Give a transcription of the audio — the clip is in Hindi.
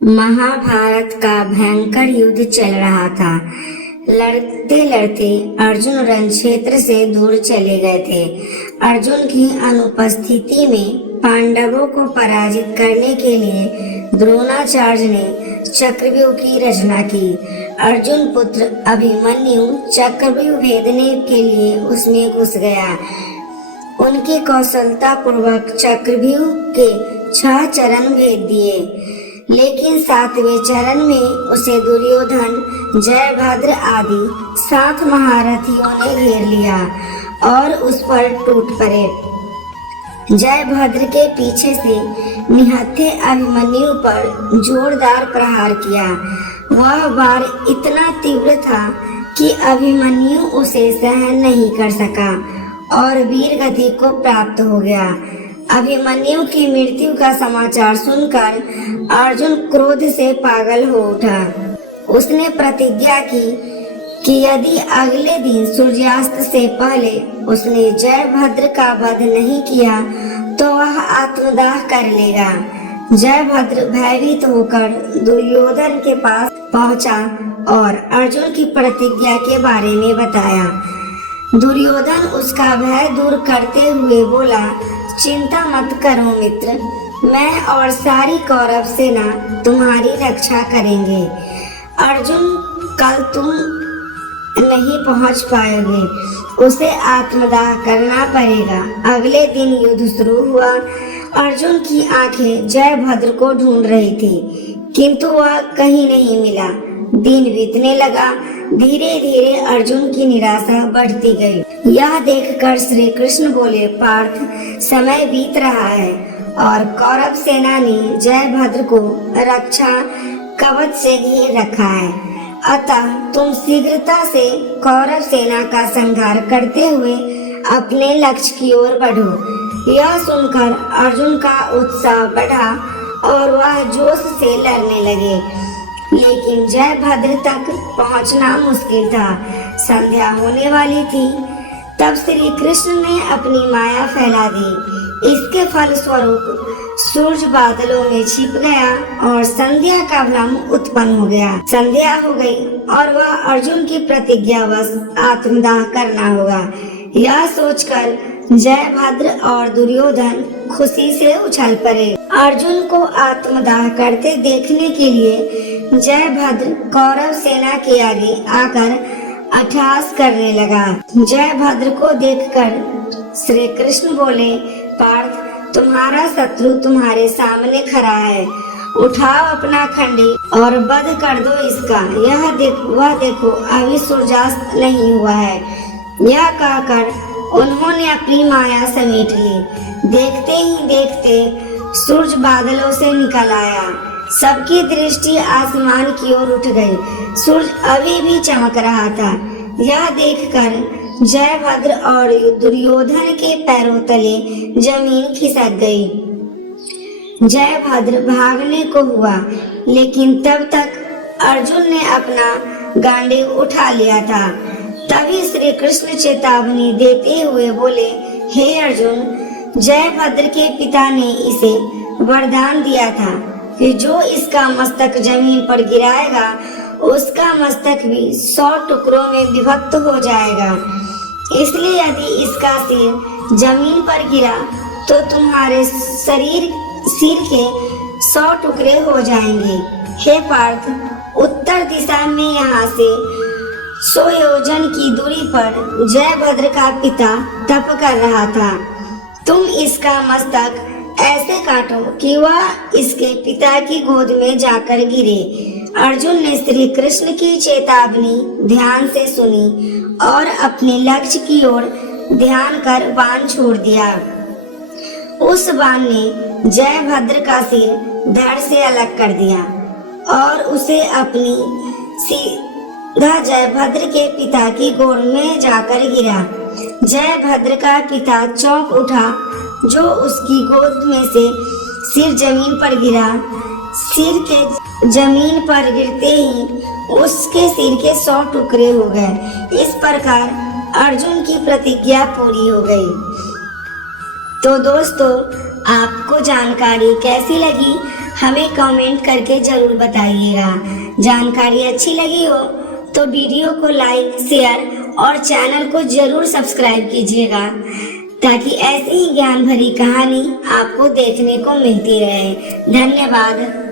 महाभारत का भयंकर युद्ध चल रहा था। लड़ते लड़ते अर्जुन रण क्षेत्र से दूर चले गए थे। अर्जुन की अनुपस्थिति में पांडवों को पराजित करने के लिए द्रोणाचार्य ने चक्रव्यूह की रचना की। अर्जुन पुत्र अभिमन्यु चक्रव्यूह भेदने के लिए उसमें घुस गया। उनके कौशलता पूर्वक चक्रव्यूह के 6 चरण भेद दिए, लेकिन 7वें चरण में उसे दुर्योधन, जयभद्र आदि 7 महारथियों ने घेर लिया और उस पर टूट पड़े। जयभद्र के पीछे से निहत्थे अभिमन्यु पर जोरदार प्रहार किया। वह वार इतना तीव्र था कि अभिमन्यु उसे सहन नहीं कर सका और वीर गति को प्राप्त हो गया। अभिमन्यु की मृत्यु का समाचार सुनकर अर्जुन क्रोध से पागल हो उठा। उसने प्रतिज्ञा की कि यदि अगले दिन सूर्यास्त से पहले उसने जयभद्र का वध नहीं किया तो वह आत्मदाह कर लेगा। जयभद्र भयभीत होकर दुर्योधन के पास पहुंचा और अर्जुन की प्रतिज्ञा के बारे में बताया। दुर्योधन उसका भय दूर करते हुए बोला, चिंता मत करो मित्र, मैं और सारी कौरव सेना तुम्हारी रक्षा करेंगे। अर्जुन, कल तुम नहीं पहुंच पाओगे, उसे आत्मदाह करना पड़ेगा। अगले दिन युद्ध शुरू हुआ। अर्जुन की आंखें जयभद्र को ढूंढ रही थी, किंतु वह कहीं नहीं मिला। दिन बीतने लगा। धीरे धीरे अर्जुन की निराशा बढ़ती गई। यह देखकर श्री कृष्ण बोले, पार्थ, समय बीत रहा है और कौरव सेना ने जयभद्र को रक्षा कवच से घेर रखा है। अतः तुम शीघ्रता से कौरव सेना का संहार करते हुए अपने लक्ष्य की ओर बढ़ो। यह सुनकर अर्जुन का उत्साह बढ़ा और वह जोश से लड़ने लगे, लेकिन जयभद्र तक पहुंचना मुश्किल था। संध्या होने वाली थी। तब श्री कृष्ण ने अपनी माया फैला दी। इसके फलस्वरूप सूरज बादलों में छिप गया और संध्या का भ्रम उत्पन्न हो गया। संध्या हो गई और वह अर्जुन की प्रतिज्ञावश आत्मदाह करना होगा। यह सोचकर जयभद्र और दुर्योधन खुशी से उछल पड़े। अर्जुन को आत्मदाह करते देखने के लिए जयभद्र कौरव सेना के आगे आकर अट्टहास करने लगा। जयभद्र को देखकर श्री कृष्ण बोले, पार्थ, तुम्हारा शत्रु तुम्हारे सामने खड़ा है। उठाओ अपना खंडी और वध कर दो इसका। वह देखो, अभी सूर्यास्त नहीं हुआ है। यह कहकर उन्होंने अपनी माया समेट ली। देखते ही देखते सूरज बादलों से निकल आया। सबकी दृष्टि आसमान की ओर उठ गई। सूरज अभी भी चमक रहा था। यह देखकर जयभद्र और दुर्योधन के पैरों तले जमीन खिसक गई। जयभद्र भागने को हुआ, लेकिन तब तक अर्जुन ने अपना गांडीव उठा लिया था। तभी श्री कृष्ण चेतावनी देते हुए बोले, हे अर्जुन, जयभद्र के पिता ने इसे वरदान दिया था कि जो इसका मस्तक जमीन पर गिराएगा उसका मस्तक भी 100 टुकड़ों में विभक्त हो जाएगा। इसलिए यदि इसका सिर जमीन पर गिरा तो तुम्हारे सिर के 100 टुकड़े हो जाएंगे। हे पार्थ, उत्तर दिशा में यहाँ से 100 योजन की दूरी पर जयभद्र का पिता तप कर रहा था। तुम इसका मस्तक ऐसे काटो कि वह इसके पिता की गोद में जाकर गिरे। अर्जुन ने श्री कृष्ण की चेतावनी ध्यान से सुनी और अपने लक्ष्य की ओर ध्यान कर बाण छोड़ दिया। उस बाण ने जयभद्र का सिर धड़ से अलग कर दिया और उसे अपनी सीधा जयभद्र के पिता की गोद में जाकर गिरा। जयभद्र का पिता चौंक उठा। जो उसकी गोद में से सिर जमीन पर गिरा। सिर के जमीन पर गिरते ही उसके सिर के 100 टुकड़े हो गए। इस प्रकार अर्जुन की प्रतिज्ञा पूरी हो गई। तो दोस्तों, आपको जानकारी कैसी लगी हमें कमेंट करके जरूर बताइएगा। जानकारी अच्छी लगी हो तो वीडियो को लाइक, शेयर और चैनल को जरूर सब्सक्राइब कीजिएगा, ताकि ऐसी ही ज्ञान भरी कहानी आपको देखने को मिलती रहे। धन्यवाद।